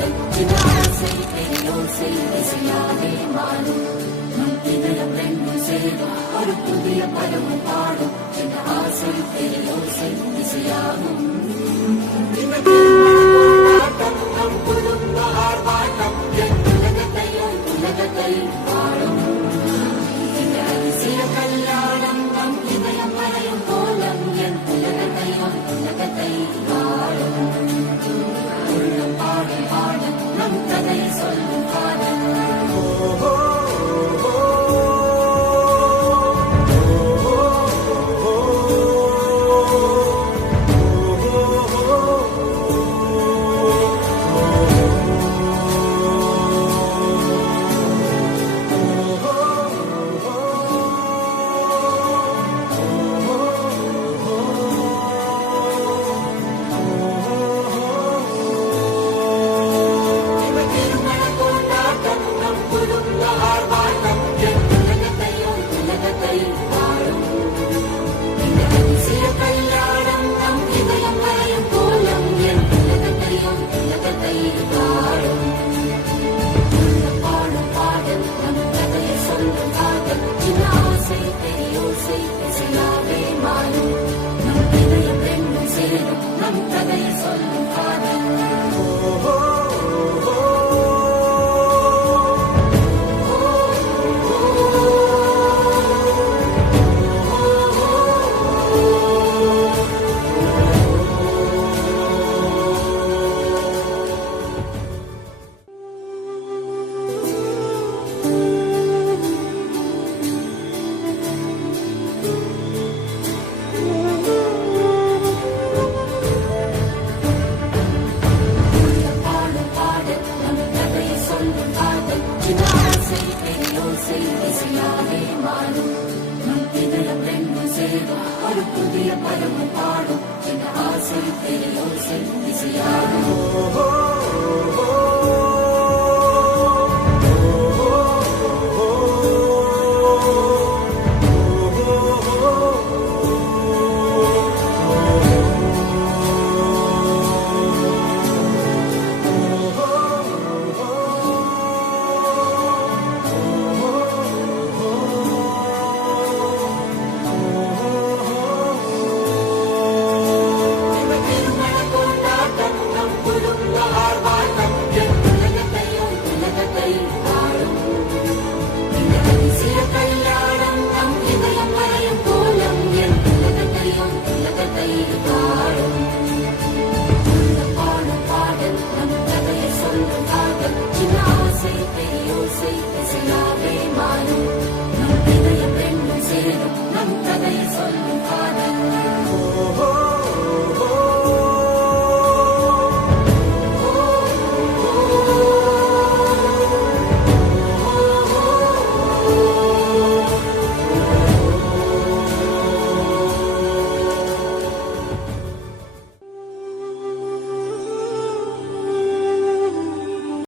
காதல் சின்ன ஆசை பெரியோசை இசையாவே மாறும் நம் இதயம் ரெண்டும் சேரும் ஒரு புதிய பதமும் பாடும் சின்ன ஆசை பெரியோசை இசையாகும் நம் குடும்ப ஆர்ப்பாட்டம் என் உலகத்தை வாழும் இந்த அதிசய கல்யாணம் நம் இதயம் வரையும் கோலம் என் உலகத்தை வாழும் உள்ள பாடும் பாடும் நம் கதை சொல்லும் காதல் ஒரு புதிய பதமும் பாடும் சின்ன ஆசை பெரியோசை இசையாகும் நம் கதை சொல்லும் காதல்